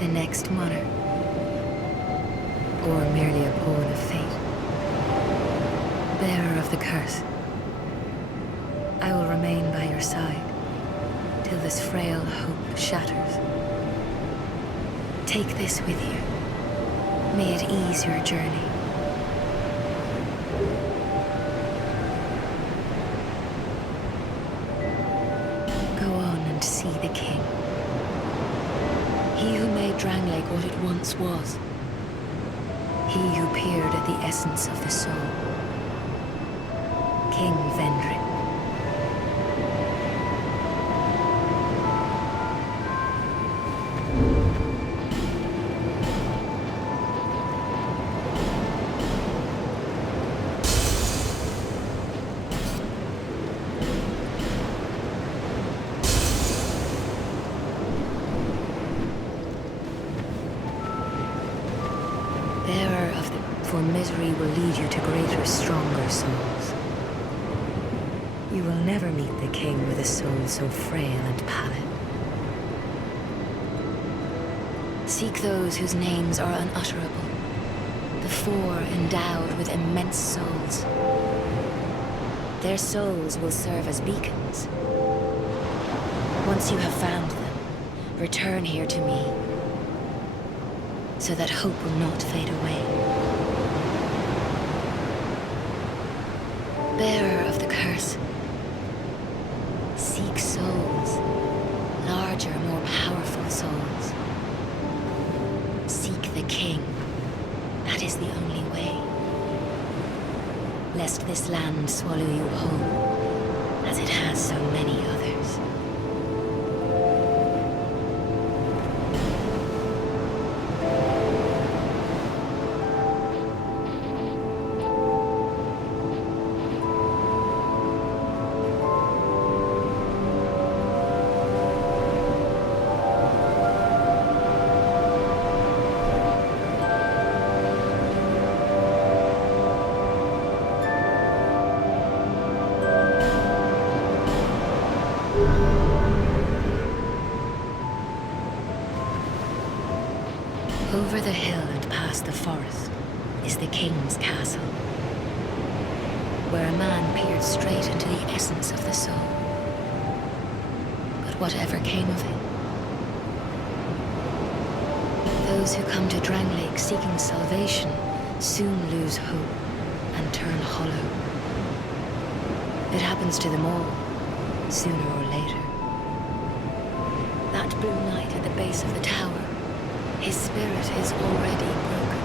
the next monarch, or merely a pawn of fate. Bearer of the curse, I will remain by your side till this frail hope shatters. Take this with you. May it ease your journey. Go on and see the king. He who made Drangleic what it once was. He who peered at the essence of the soul. King Vendrick. Bearer of the... For misery will lead you to greater, stronger souls. You will never meet the king with a soul so frail and pallid. Seek those whose names are unutterable. The four endowed with immense souls. Their souls will serve as beacons. Once you have found them, return here to me, so that hope will not fade away. Bearer of the curse, seek souls, larger, more powerful souls. Seek the king. That is the only way. Lest this land swallow you whole, as it has so many others. Over the hill and past the forest is the king's castle, where a man peered straight into the essence of the soul. But whatever came of it, those who come to Drangleic seeking salvation soon lose hope and turn hollow. It happens to them all, sooner or later. That blue knight at the base of the tower, his spirit is already broken.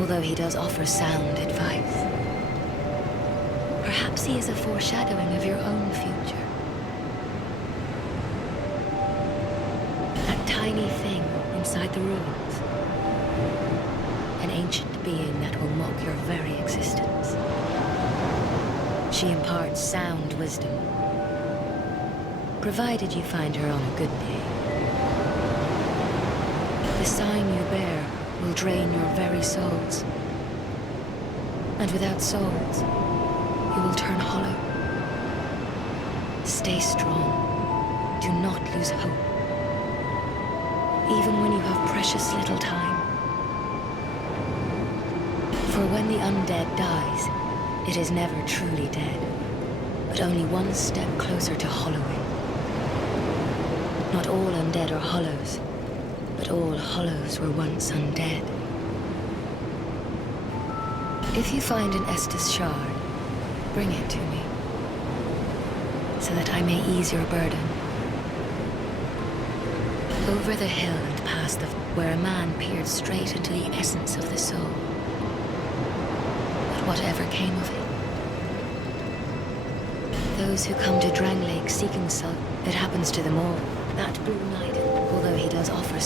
Although he does offer sound advice. Perhaps he is a foreshadowing of your own future. That tiny thing inside the ruins. An ancient being that will mock your very existence. She imparts sound wisdom, provided you find her on a good day. The sign you bear will drain your very souls. And without souls, you will turn hollow. Stay strong. Do not lose hope. Even when you have precious little time. For when the undead dies, it is never truly dead, but only one step closer to hollowing. Not all undead are hollows. But all hollows were once undead. If you find an Estus shard, bring it to me, so that I may ease your burden. Over the hill and past where a man peered straight into the essence of the soul. But whatever came of it, those who come to Drangleic seeking soul, it happens to them all. That blue knight, although he does offer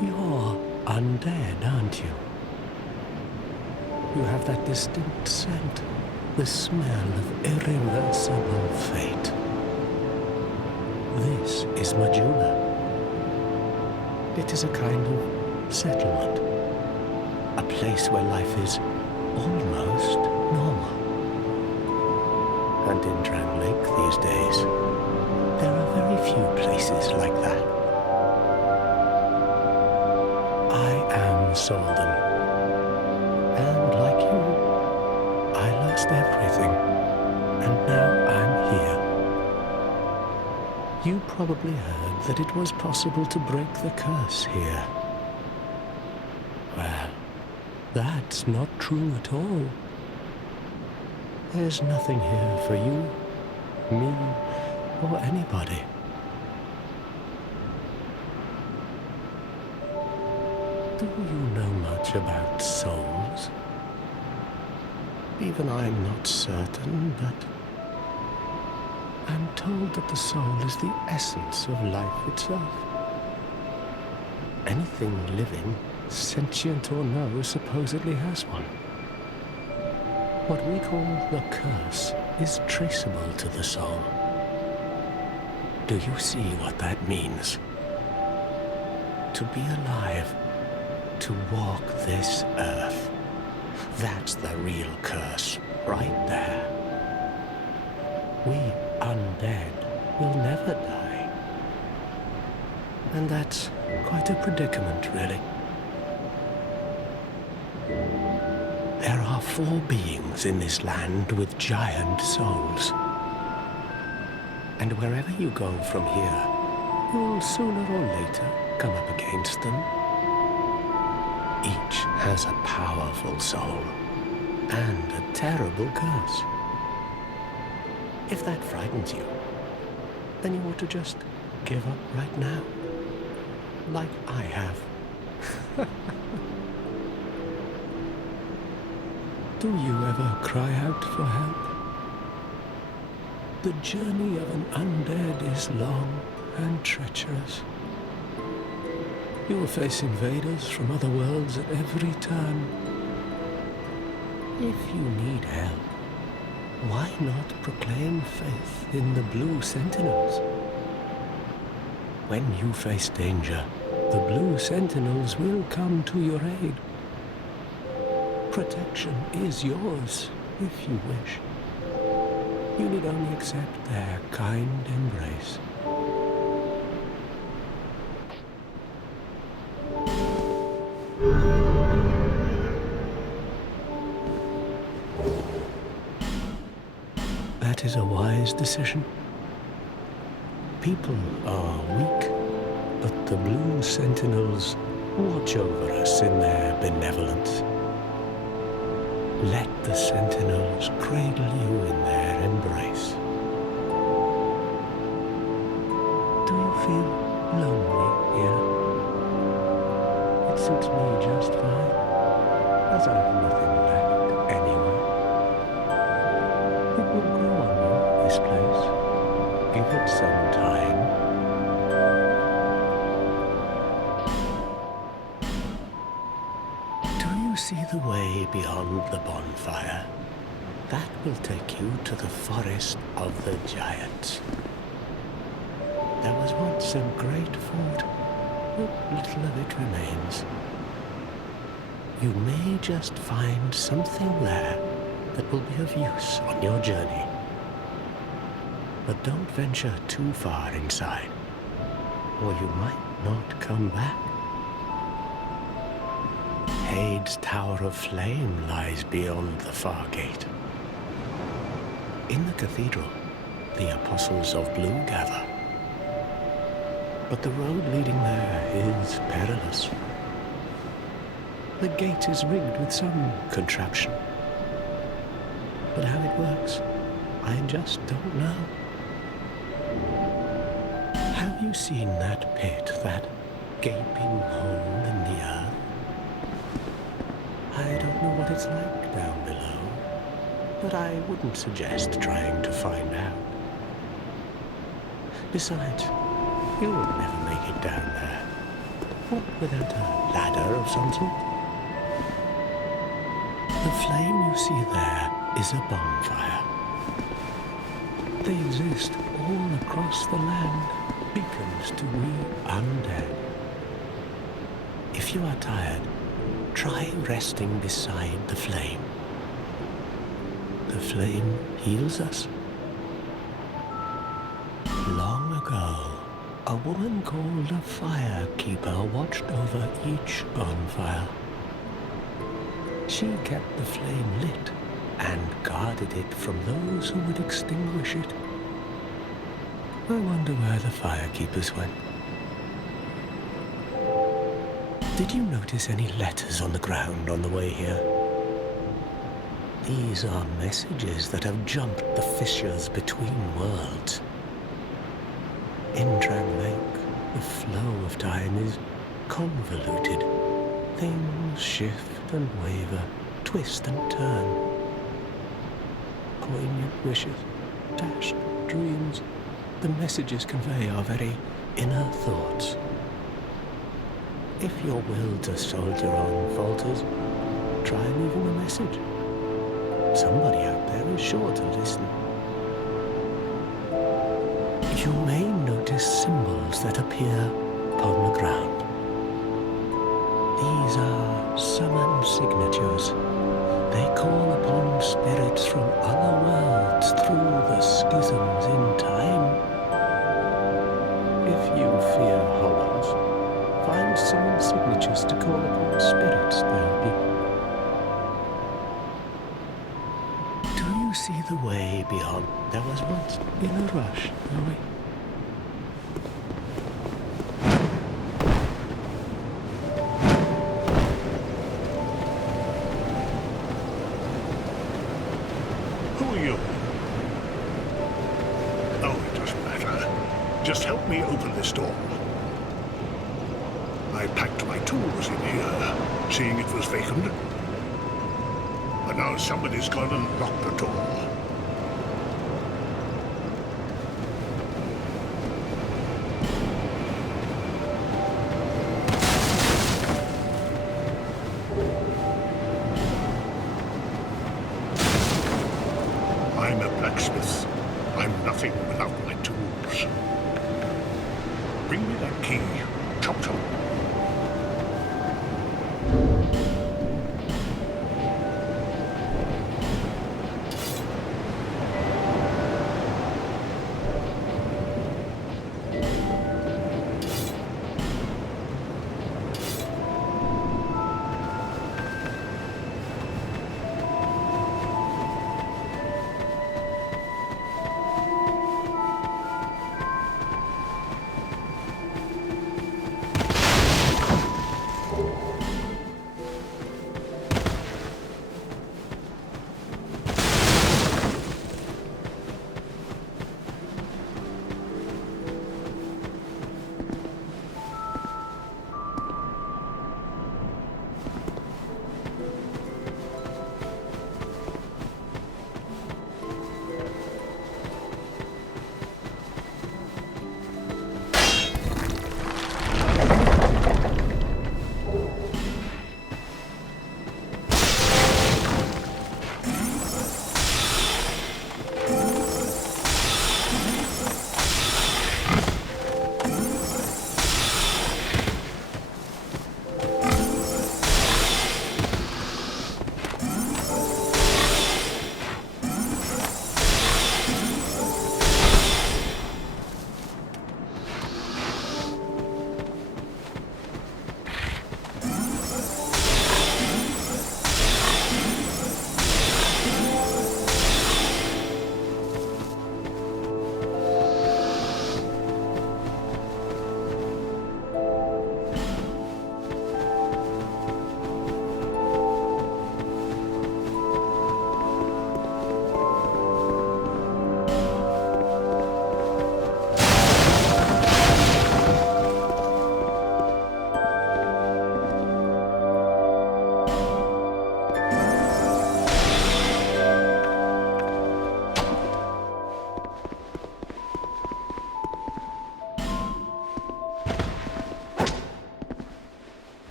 You're undead, aren't you? You have that distinct scent, the smell of irreversible fate. curse is Majula. It is a kind of settlement. A place where life is almost normal. And in Dran Lake these days, there are very few places like that. I am Solden. And like you, I lost everything. And now I'm here. You probably heard that it was possible to break the curse here. Well, that's not true at all. There's nothing here for you, me, or anybody. Do you know much about souls? Even I'm not certain, but I'm told that the soul is the essence of life itself. Anything living, sentient or no, supposedly has one. What we call the curse is traceable to the soul. Do you see what that means? To be alive, to walk this earth. That's the real curse, right there. We undead will never die. And that's quite a predicament, really. There are 4 beings in this land with giant souls. And wherever you go from here, you'll sooner or later come up against them. Each has a powerful soul and a terrible curse. If that frightens you, then you ought to just give up right now, like I have. Do you ever cry out for help? The journey of an undead is long and treacherous. You will face invaders from other worlds at every turn. If you need help, why not proclaim faith in the Blue Sentinels? When you face danger, the Blue Sentinels will come to your aid. Protection is yours, if you wish. You need only accept their kind embrace. That is a wise decision. People are weak, but the Blue Sentinels watch over us in their benevolence. Let the Sentinels cradle you in their embrace. Do you feel lonely here? It suits me just fine, as I've nothing left anyway. It will grow on you, this place. Give it some time. See the way beyond the bonfire. That will take you to the forest of the giants. There was once a great fort, but little of it remains. You may just find something there that will be of use on your journey. But don't venture too far inside, or you might not come back. Hade's Tower of Flame lies beyond the far gate. In the cathedral, the Apostles of Blue gather. But the road leading there is perilous. The gate is rigged with some contraption. But how it works, I just don't know. Have you seen that pit, that gaping hole in the earth? I don't know what it's like down below, but I wouldn't suggest trying to find out. Besides, you'll never make it down there. What without a ladder of some sort? The flame you see there is a bonfire. They exist all across the land, beacons to we undead. If you are tired, try resting beside the flame. The flame heals us. Long ago, a woman called a firekeeper watched over each bonfire. She kept the flame lit and guarded it from those who would extinguish it. I wonder where the firekeepers went. Did you notice any letters on the ground on the way here? These are messages that have jumped the fissures between worlds. In Drang Lake, the flow of time is convoluted. Things shift and waver, twist and turn. Poignant wishes, dashed dreams. The messages convey our very inner thoughts. If your will to soldier on falters, try leaving a message. Somebody out there is sure to listen. You may notice symbols that appear upon the ground. These are summon signatures. They call upon spirits from other worlds through the schisms in time. If you fear hollows, find summon signatures to call upon spirits there be. Do you see the way beyond? There was once in a rush, no way. Just help me open this door. I packed my tools in here, seeing it was vacant. But now somebody's gone and locked the door. I'm a blacksmith. I'm nothing without my tools. Bring me that key. Chop chop.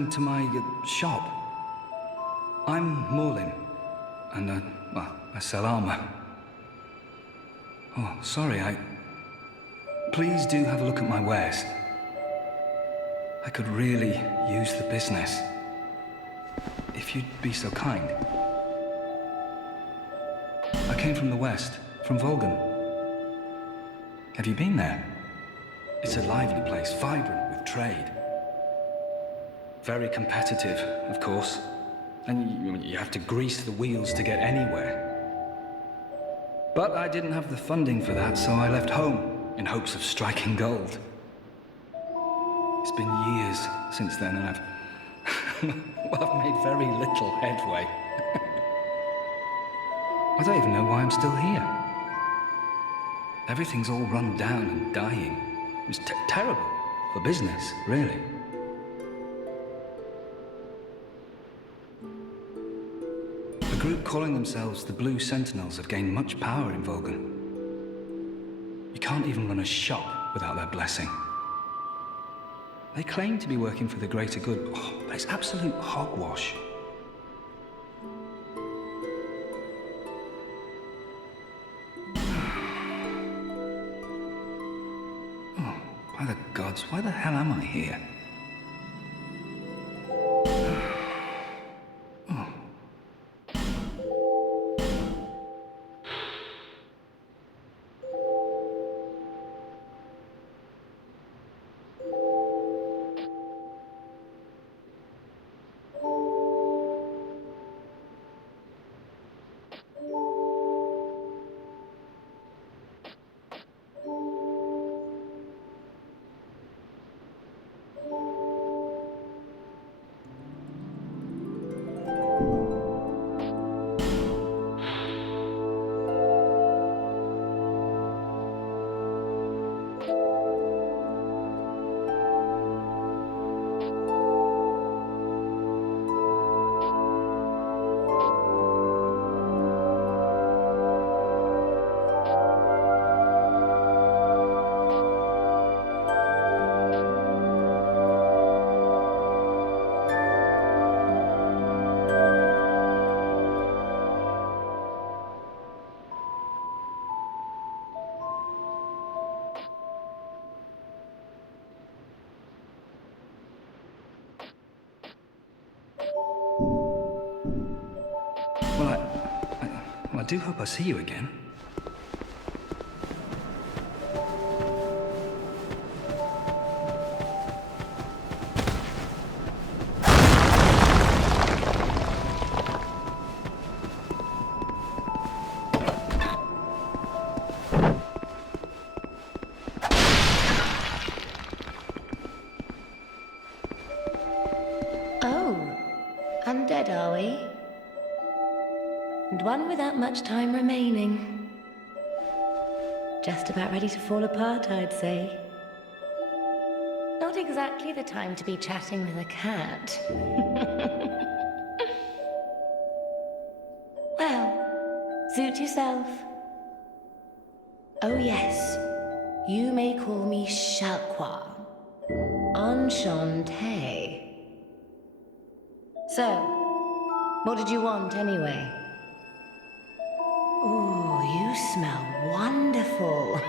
welcome to my shop. I'm Morlin, and, I sell armor. Oh, sorry, Please do have a look at my wares. I could really use the business. If you'd be so kind. I came from the west, from Volgan. Have you been there? It's a lively place, vibrant with trade. Very competitive, of course. And you have to grease the wheels to get anywhere. But I didn't have the funding for that, so I left home in hopes of striking gold. It's been years since then, and I've made very little headway. I don't even know why I'm still here. Everything's all run down and dying. It's terrible for business, really. A group calling themselves the Blue Sentinels have gained much power in Volgan. You can't even run a shop without their blessing. They claim to be working for the greater good, but it's absolute hogwash. Oh, by the gods, why the hell am I here? I do hope I see you again. Oh, undead, are we? And one without much time remaining. Just about ready to fall apart, I'd say. Not exactly the time to be chatting with a cat. Well, suit yourself. Oh yes, you may call me Shaqua. Enchanté. So, what did you want anyway? Ooh, you smell wonderful.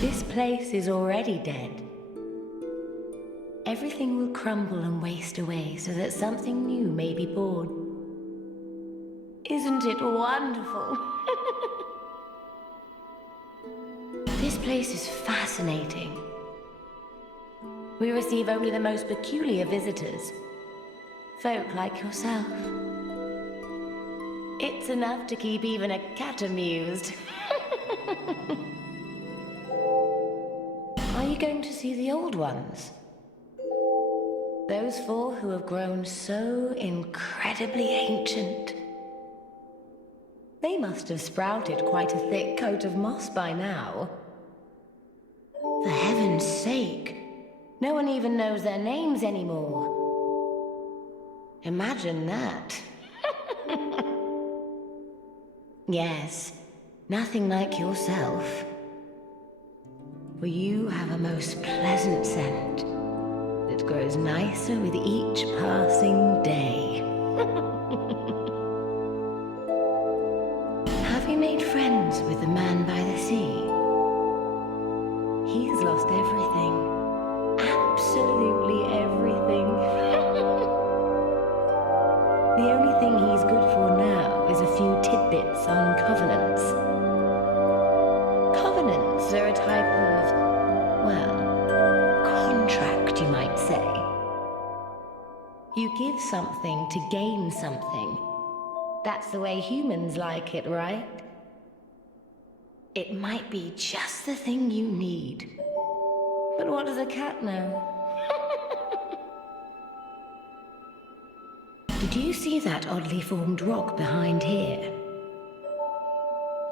This place is already dead. Everything will crumble and waste away so that something new may be born. Isn't it wonderful? This place is fascinating. We receive only the most peculiar visitors. Folk like yourself. It's enough to keep even a cat amused. Are you going to see the old ones? Those four who have grown so incredibly ancient. They must have sprouted quite a thick coat of moss by now. For heaven's sake, no one even knows their names anymore. Imagine that. Yes, nothing like yourself. For you have a most pleasant scent that grows nicer with each passing day. Have you made friends with the man by the sea? He's lost everything. Absolutely everything. The only thing he's good for now is a few tidbits on covenants. Covenants are a type of, well, contract, you might say. You give something to gain something. That's the way humans like it, right? It might be just the thing you need. But what does a cat know? Did you see that oddly formed rock behind here?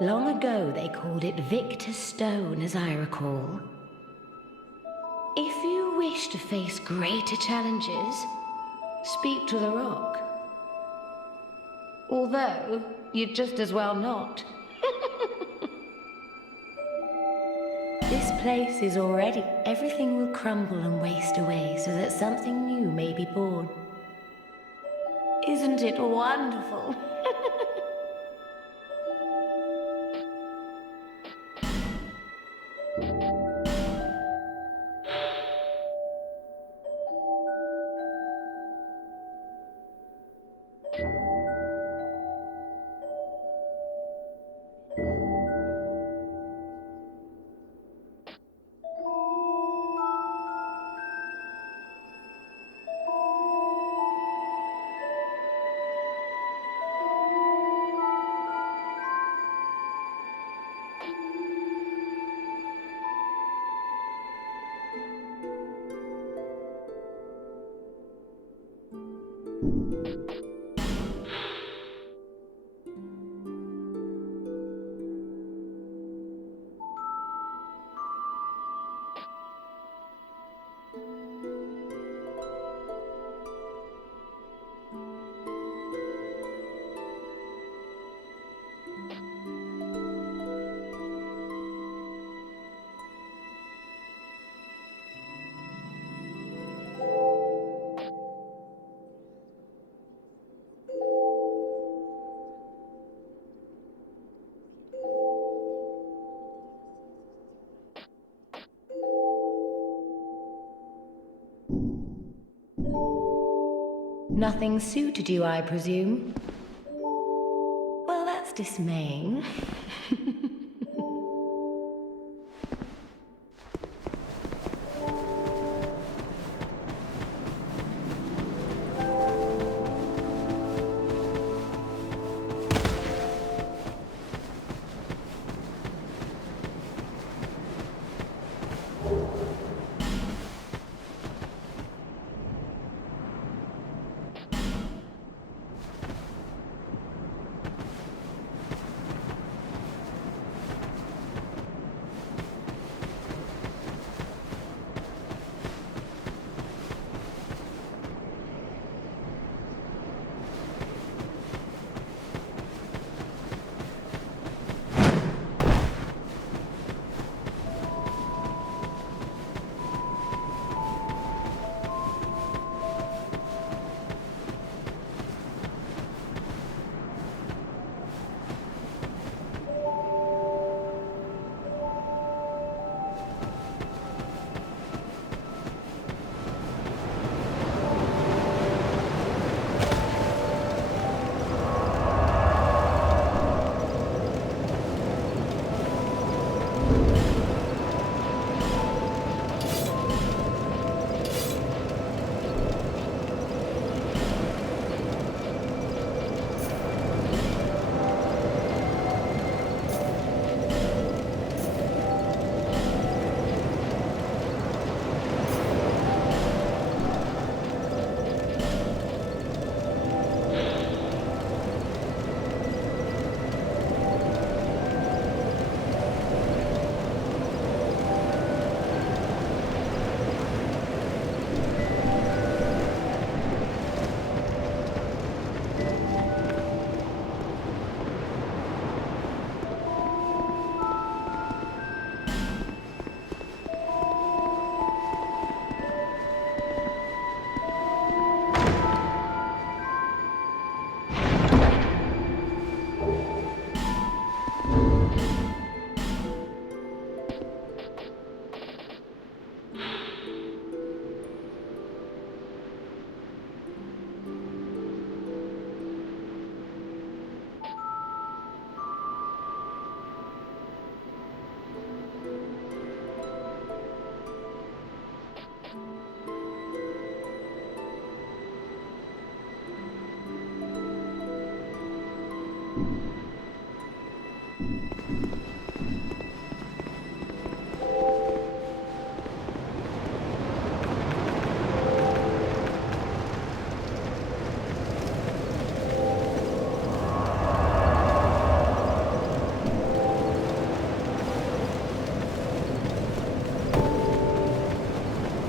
Long ago they called it Victor's Stone, as I recall. If you wish to face greater challenges, speak to the rock. Although, you'd just as well not. This place is already... Everything will crumble and waste away so that something new may be born. Isn't it wonderful? Nothing suited you, I presume? Well, that's dismaying.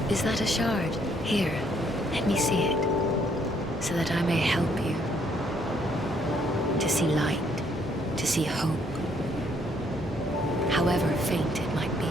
Is that a shard? Here, let me see it, so that I may help you. To see light, to see hope, however faint it might be.